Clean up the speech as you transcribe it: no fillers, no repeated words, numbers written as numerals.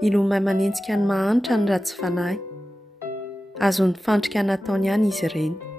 ilomay manenjika ny mahanitra ny ratsy fanahy azony fandrika nataony ihany izy ireny